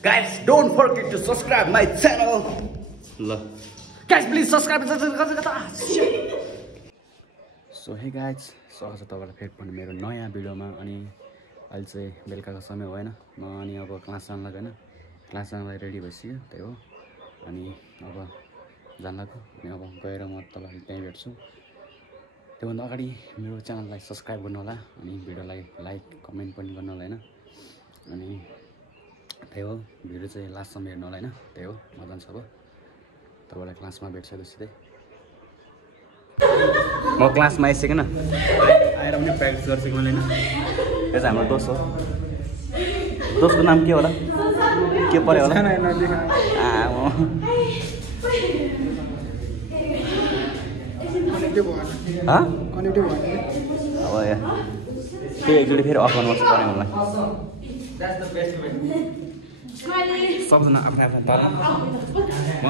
Guys, don't forget to subscribe my channel. Guys, please subscribe. So hey guys, स्वागत छ तपाईहरुलाई फेरि पनि मेरो नयाँ भिडियोमा। अनि अहिले चाहिँ बेलुकाको समय हो हैन, म अनि अब क्लास जान लाग्यो हैन, क्लास जानलाई रेडी भइसक्यो त्यही हो। अनि अब जान लाग्यो, अनि अब गएर म तपाईहरुलाई त्यही भेट्छु। त्योभन्दा अगाडि मेरो च्यानललाई सब्स्क्राइब गर्नु होला, अनि भिडियोलाई लाइक कमेन्ट पनि गर्नु होला हैन। अनि त्यही हो, भिडियो चाहिँ लास्टसम्म हेर्नु होला हैन। त्यही हो, म जान्छु अब, तपाईलाई क्लासमा भेट्छु सिधै। म क्लासमा आइसकेँ न, आएर पनि प्र्याक्टिस गर्छु मैले हैन। त्यो चाहिँ हाम्रो दोस्त हो। दोस्तको नाम के होला, के पर्यो होला? अब त्यो एकचोटि फेरि अफ गर्नुपर्छ पर्ने मलाई। सबजना आफ्नो आफ्नो ताल, म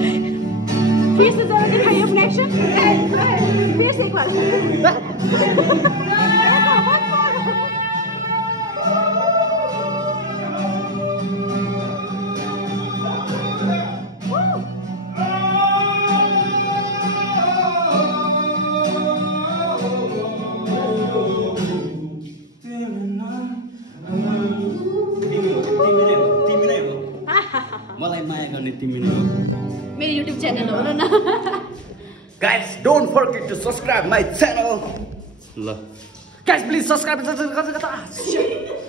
फिर से जरा दिखाइए अपना एक्शन फिर से एक बार मलाई माया गर्ने तिमी नै हो मेरो YouTube च्यानल हो न Guys, don't forget to subscribe my channel. Guys, please subscribe.